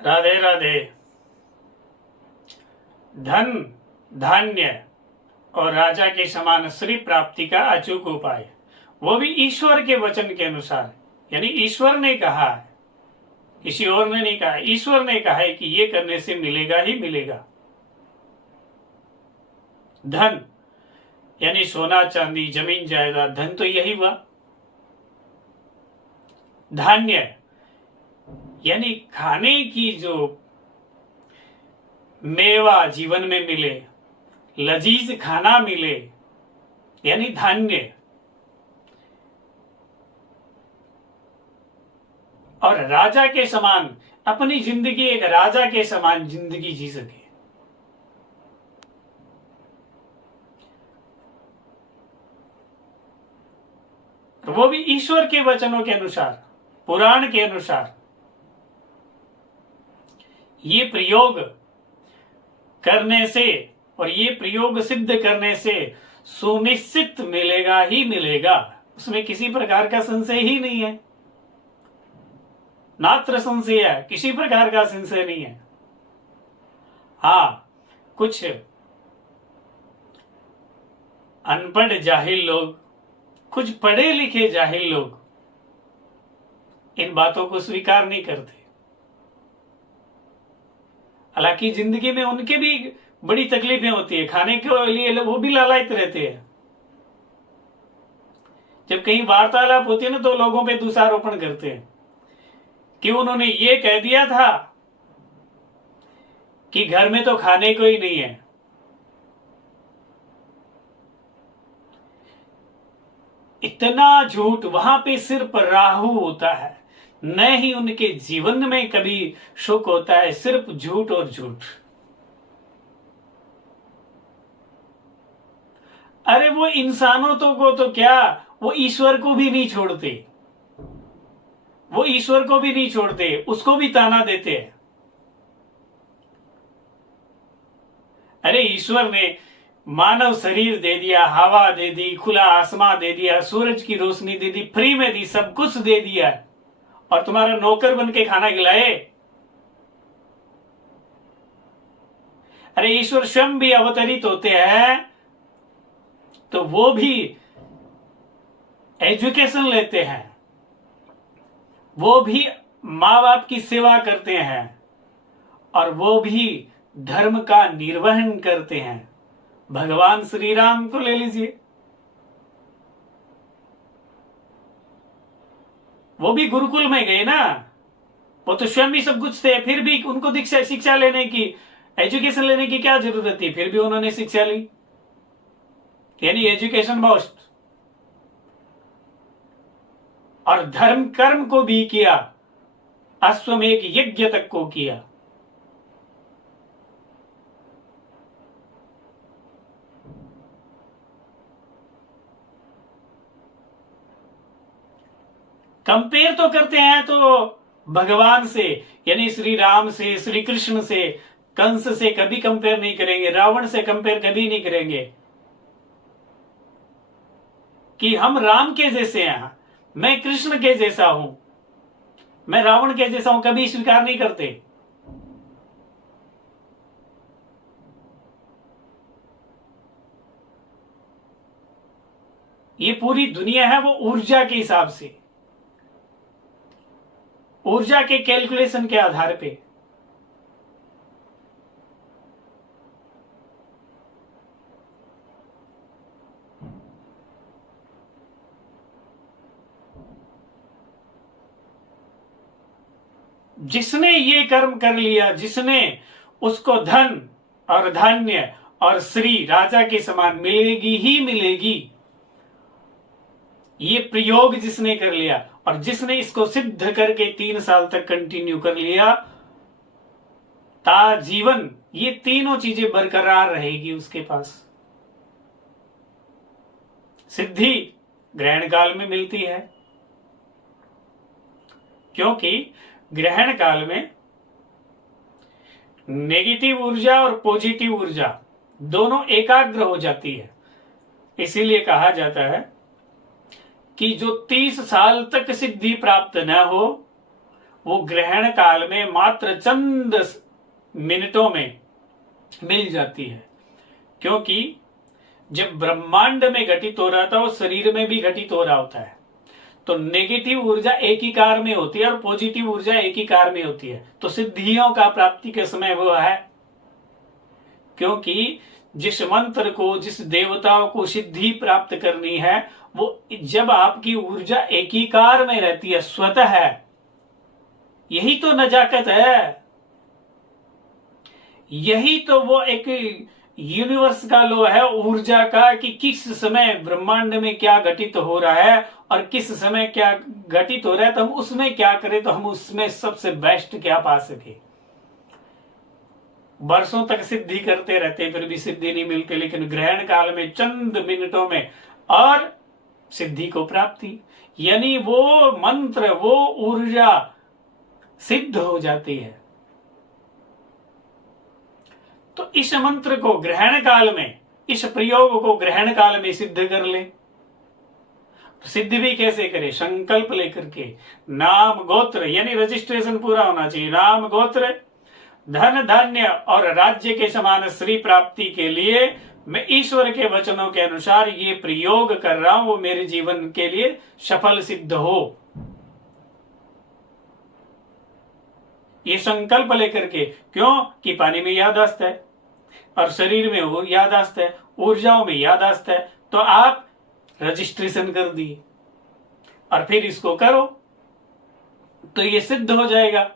राधे राधे। धन, धान्य और राजा के समान श्री प्राप्ति का अचूक उपाय, वो भी ईश्वर के वचन के अनुसार। यानी ईश्वर ने कहा है, किसी और ने नहीं कहा, ईश्वर ने कहा है कि ये करने से मिलेगा ही मिलेगा। धन यानी सोना चांदी जमीन जायदाद, धन तो यही हुआ। धान्य यानी खाने की जो मेवा जीवन में मिले, लजीज खाना मिले, यानी धान्य। और राजा के समान अपनी जिंदगी एक राजा के समान जिंदगी जी सके। तो वो भी ईश्वर के वचनों के अनुसार, पुराण के अनुसार। ये प्रयोग करने से और ये प्रयोग सिद्ध करने से सुनिश्चित मिलेगा ही मिलेगा, उसमें किसी प्रकार का संशय ही नहीं है। नात्र संशय है, किसी प्रकार का संशय नहीं है। हाँ, कुछ अनपढ़ जाहिल लोग, कुछ पढ़े लिखे जाहिल लोग इन बातों को स्वीकार नहीं करते। हालांकि जिंदगी में उनके भी बड़ी तकलीफें होती है, खाने के लिए वो भी लालायित रहते हैं। जब कहीं वार्तालाप होती है ना, तो लोगों पे दोषारोपण करते हैं कि उन्होंने ये कह दिया था कि घर में तो खाने को ही नहीं है। इतना झूठ, वहां पे सिर्फ राहु होता है, न ही उनके जीवन में कभी सुख होता है, सिर्फ झूठ और झूठ। अरे वो इंसानों तो को तो क्या, वो ईश्वर को भी नहीं छोड़ते, वो ईश्वर को भी नहीं छोड़ते, उसको भी ताना देते हैं। अरे ईश्वर ने मानव शरीर दे दिया, हवा दे दी, खुला आसमां दे दिया, सूरज की रोशनी दे दी, फ्री में दी, सब कुछ दे दिया, और तुम्हारा नौकर बन के खाना खिलाए। अरे ईश्वर स्वयं भी अवतरित होते हैं तो वो भी एजुकेशन लेते हैं, वो भी माँ बाप की सेवा करते हैं, और वो भी धर्म का निर्वहन करते हैं। भगवान श्री राम को ले लीजिए, वो भी गुरुकुल में गए ना, वो तो स्वयं भी सब कुछ थे, फिर भी उनको दीक्षा शिक्षा लेने की, एजुकेशन लेने की क्या जरूरत थी, फिर भी उन्होंने शिक्षा ली। यानी एजुकेशन मोस्ट। और धर्म कर्म को भी किया, अश्वमेध यज्ञ तक को किया। कंपेयर तो करते हैं तो भगवान से, यानी श्री राम से, श्री कृष्ण से, कंस से कभी कंपेयर नहीं करेंगे, रावण से कंपेयर कभी नहीं करेंगे कि हम राम के जैसे हैं, मैं कृष्ण के जैसा हूं, मैं रावण के जैसा हूं, कभी स्वीकार नहीं करते। ये पूरी दुनिया है वो ऊर्जा के हिसाब से, ऊर्जा के कैलकुलेशन के आधार पे। जिसने ये कर्म कर लिया, जिसने, उसको धन और धान्य और श्री राजा के समान मिलेगी ही मिलेगी। ये प्रयोग जिसने कर लिया और जिसने इसको सिद्ध करके 3 साल तक कंटिन्यू कर लिया, ताजीवन ये तीनों चीजें बरकरार रहेगी उसके पास। सिद्धि ग्रहण काल में मिलती है, क्योंकि ग्रहण काल में नेगेटिव ऊर्जा और पॉजिटिव ऊर्जा दोनों एकाग्र हो जाती है। इसीलिए कहा जाता है कि जो 30 साल तक सिद्धि प्राप्त न हो वो ग्रहण काल में मात्र चंद मिनटों में मिल जाती है। क्योंकि जब ब्रह्मांड में घटित हो रहा था वो शरीर में भी घटित हो रहा होता है, तो नेगेटिव ऊर्जा एक ही कार में होती है और पॉजिटिव ऊर्जा एक ही कार में होती है। तो सिद्धियों का प्राप्ति के समय वो है, क्योंकि जिस मंत्र को, जिस देवताओं को सिद्धि प्राप्त करनी है, वो जब आपकी ऊर्जा एक ही कार में रहती है स्वतः है, यही तो नजाकत है, यही तो वो एक यूनिवर्स का लो है ऊर्जा का, कि किस समय ब्रह्मांड में क्या घटित हो रहा है और किस समय क्या घटित हो रहा है, तो हम उसमें क्या करें, तो हम उसमें सबसे बेस्ट क्या पा सके। वर्षों तक सिद्धि करते रहते फिर भी सिद्धि नहीं मिलती, लेकिन ग्रहण काल में चंद मिनटों में और सिद्धि को प्राप्ति, यानी वो मंत्र, वो ऊर्जा सिद्ध हो जाती है। तो इस मंत्र को ग्रहण काल में, इस प्रयोग को ग्रहण काल में सिद्ध कर ले। सिद्ध भी कैसे करे? संकल्प लेकर के, नाम गोत्र, यानी रजिस्ट्रेशन पूरा होना चाहिए, नाम गोत्र, धन धान्य और राज्य के समान श्री प्राप्ति के लिए मैं ईश्वर के वचनों के अनुसार ये प्रयोग कर रहा हूं, वो मेरे जीवन के लिए सफल सिद्ध हो। ये संकल्प लेकर के, क्यों कि पानी में याददाश्त है और शरीर में वो याददाश्त है, ऊर्जाओं में याददाश्त है, तो आप रजिस्ट्रेशन कर दिए और फिर इसको करो तो ये सिद्ध हो जाएगा।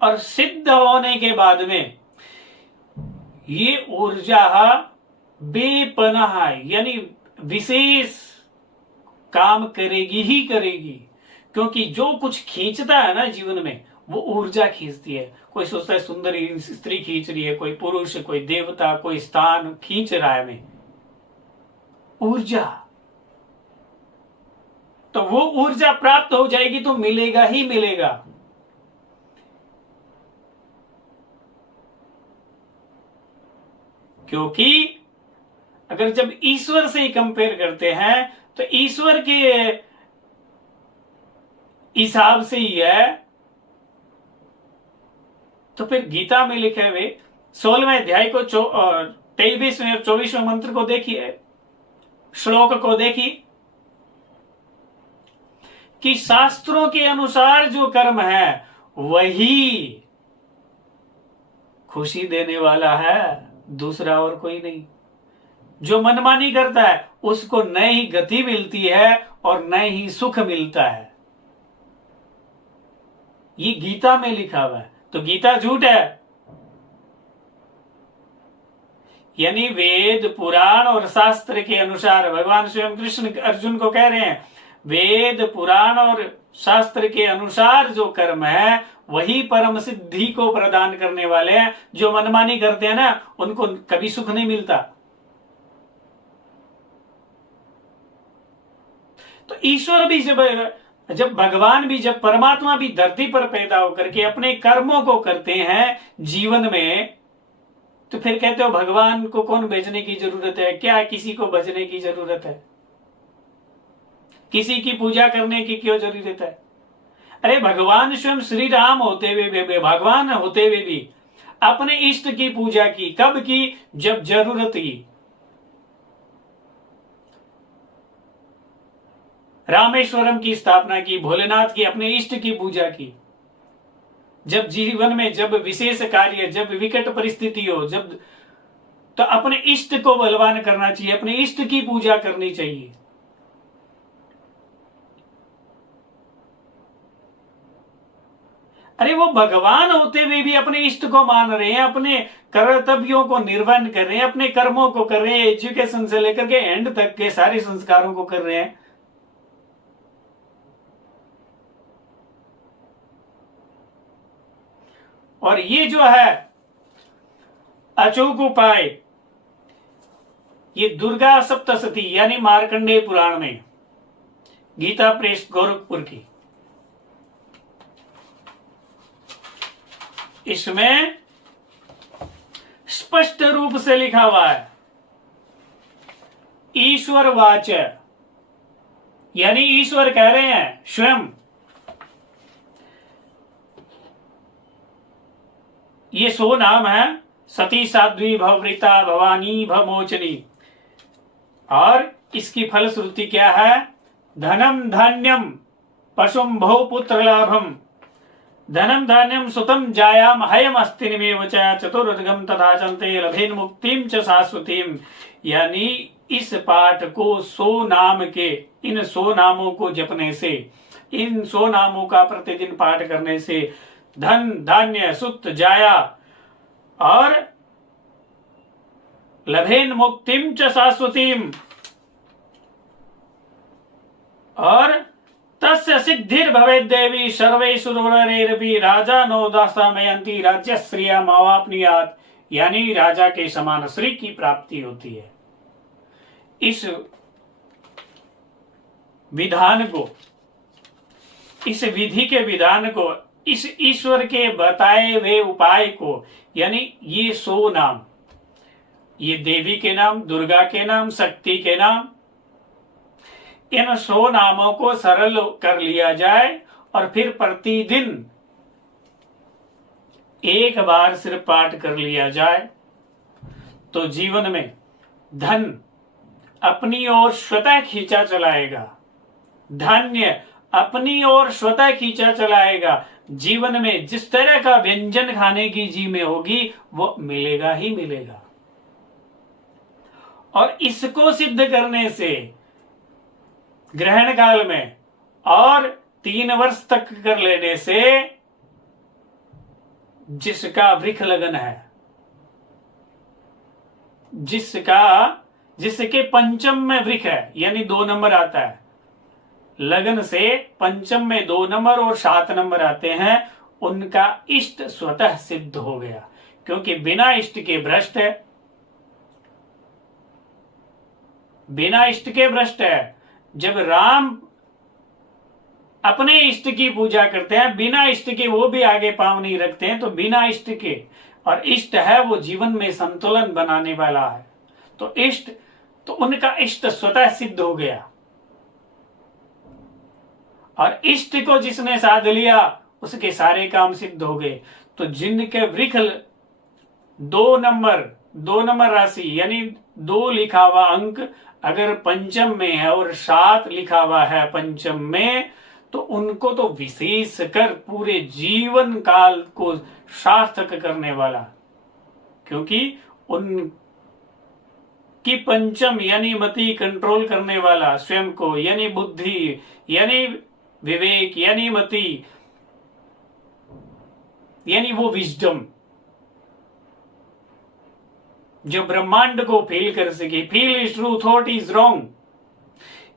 और सिद्ध होने के बाद में ये ऊर्जा बेपनाह यानी विशेष काम करेगी ही करेगी, क्योंकि जो कुछ खींचता है ना जीवन में वो ऊर्जा खींचती है। कोई सोचता है सुंदर स्त्री खींच रही है, कोई पुरुष, कोई देवता, कोई स्थान खींच रहा है हमें, ऊर्जा। तो वो ऊर्जा प्राप्त हो जाएगी तो मिलेगा ही मिलेगा। क्योंकि अगर जब ईश्वर से कंपेयर करते हैं तो ईश्वर के हिसाब से ही है, तो फिर गीता में लिखे हुए 16वें अध्याय को 23वें और 24वें मंत्र को देखिए, श्लोक को देखिए कि शास्त्रों के अनुसार जो कर्म है वही खुशी देने वाला है, दूसरा और कोई नहीं। जो मनमानी करता है उसको न ही गति मिलती है और न ही सुख मिलता है। ये गीता में लिखा हुआ है, तो गीता झूठ है। यानी वेद, पुराण और शास्त्र के अनुसार भगवान स्वयं कृष्ण अर्जुन को कह रहे हैं, वेद, पुराण और शास्त्र के अनुसार जो कर्म है वही परम सिद्धि को प्रदान करने वाले हैं। जो मनमानी करते हैं ना उनको कभी सुख नहीं मिलता। तो ईश्वर भी जब भगवान भी, जब परमात्मा भी धरती पर पैदा होकर के अपने कर्मों को करते हैं जीवन में, तो फिर कहते हो भगवान को कौन भेजने की जरूरत है? क्या किसी को भजने की जरूरत है? किसी की पूजा करने की क्यों जरूरत है? अरे भगवान स्वयं श्री राम होते हुए भी, भगवान होते हुए भी अपने इष्ट की पूजा की। कब की? जब जरूरत की। रामेश्वरम की स्थापना की, भोलेनाथ की, अपने इष्ट की पूजा की। जब जीवन में जब विशेष कार्य, जब विकट परिस्थिति हो, जब, तो अपने इष्ट को बलवान करना चाहिए, अपने इष्ट की पूजा करनी चाहिए। अरे वो भगवान होते हुए भी अपने इष्ट को मान रहे हैं, अपने कर्तव्यों को निर्वहन कर रहे हैं, अपने कर्मों को कर रहे हैं, एजुकेशन से लेकर के एंड तक के सारे संस्कारों को कर रहे हैं। और ये जो है अचूक उपाय, ये दुर्गा सप्तशती यानी मार्कंडेय पुराण में, गीता प्रेस गोरखपुर की, इसमें स्पष्ट रूप से लिखा हुआ है ईश्वर वाच, यानी ईश्वर कह रहे हैं स्वयं, ये 100 नाम है, सती साध्वी भवभृता भवानी भवमोचनी। और इसकी फलश्रुति क्या है? धनम धान्यम पशुम भो पुत्र लाभम, धनम धान्यम सुतम जायाम हयम अस्तिनिमेव च चतुर्दगम तथा चंते लभेन मुक्तिम च शाश्वतीम। यानी इस पाठ को 100 नाम के, इन 100 नामों को जपने से, इन 100 नामों का प्रतिदिन पाठ करने से धन धान्य सुत जाया और लभेन मुक्तिम च शाश्वतीम, और तस्य सिद्धिर भवेद देवी सर्वेषु नरैरपि राजा नो दास्तामयन्ति राज्यश्रिया मावाप्नुयात्। यानी राजा के समान श्री की प्राप्ति होती है। इस विधान को, इस विधि के विधान को, इस ईश्वर के बताए हुए उपाय को, यानी ये 100 नाम, ये देवी के नाम, दुर्गा के नाम, शक्ति के नाम, इन 100 नामों को सरल कर लिया जाए और फिर प्रतिदिन एक बार सिर्फ पाठ कर लिया जाए तो जीवन में धन अपनी ओर स्वतः खींचा चलाएगा, धान्य अपनी ओर स्वतः खींचा चलाएगा। जीवन में जिस तरह का व्यंजन खाने की जी में होगी वो मिलेगा ही मिलेगा। और इसको सिद्ध करने से ग्रहण काल में और 3 वर्ष तक कर लेने से जिसका वृक्ष लगन है, जिसके पंचम में वृक्ष है, यानी 2 नंबर आता है, लगन से पंचम में 2 नंबर और 7 नंबर आते हैं, उनका इष्ट स्वतः सिद्ध हो गया। क्योंकि बिना इष्ट के भ्रष्ट है, बिना इष्ट के भ्रष्ट है। जब राम अपने इष्ट की पूजा करते हैं, बिना इष्ट के वो भी आगे पांव नहीं रखते हैं, तो बिना इष्ट के, और इष्ट है वो जीवन में संतुलन बनाने वाला है, तो इष्ट, तो उनका इष्ट स्वतः सिद्ध हो गया। और इष्ट को जिसने साध लिया उसके सारे काम सिद्ध हो गए। तो जिनके वृक्ष 2 नंबर राशि, यानी 2 लिखा हुआ अंक अगर पंचम में है और 7 लिखा हुआ है पंचम में, तो उनको तो विशेष कर पूरे जीवन काल को सार्थक करने वाला, क्योंकि उन की पंचम यानी मति कंट्रोल करने वाला स्वयं को, यानी बुद्धि, यानी विवेक, यानी मति, यानी वो विजडम जो ब्रह्मांड को फील कर सके, feel is true thought is wrong,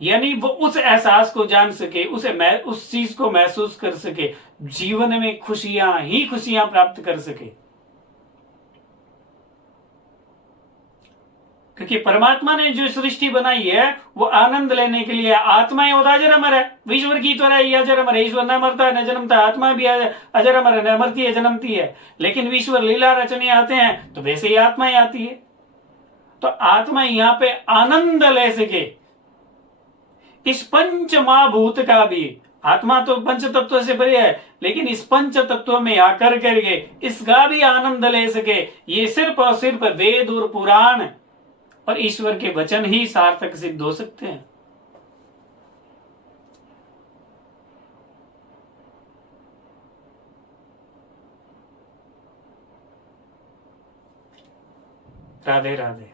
यानी वो उस एहसास को जान सके, उस चीज को महसूस कर सके, जीवन में खुशियां ही खुशियां प्राप्त कर सके। क्योंकि परमात्मा ने जो सृष्टि बनाई है वो आनंद लेने के लिए। आत्माएं अजर अमर है, ईश्वर की तरह ही अजर अमर है। ईश्वर न मरता है न जन्मता, आत्मा भी अजर अमर है, न मरती है जन्मती है। लेकिन ईश्वर लीला रचने आते हैं तो वैसे ही आत्माएं आती है। तो आत्मा यहाँ पे आनंद ले सके इस पंच महाभूत का भी। आत्मा तो पंच तत्व से भरी है, लेकिन इस पंच तत्व में आकर करके इसका भी आनंद ले सके, ये सिर्फ और सिर्फ वेद और पुराण और ईश्वर के वचन ही सार्थक सिद्ध हो सकते हैं। राधे राधे।